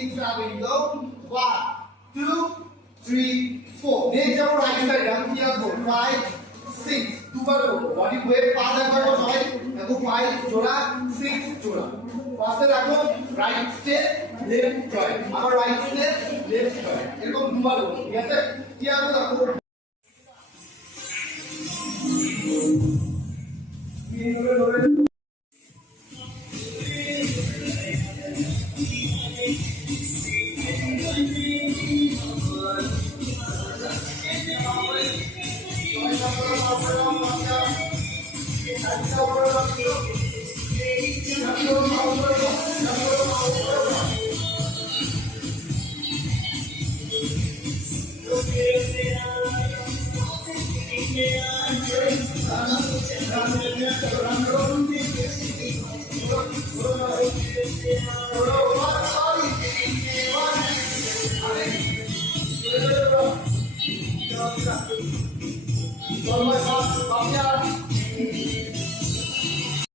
6 having go 1 2 3 4 next যাব right side আমি কি আসবো 5 6 দুবার করব বডি ওয়েট পা একবার সবাই দেখো 5 জোড়া 6 জোড়া পাশে রাখো রাইট স্টেপ লেফট জয়েন্ট আবার রাইট স্টেপ লেফট জয়েন্ট এরকম দুবার করব ঠিক আছে কি আসবো দেখো Kalau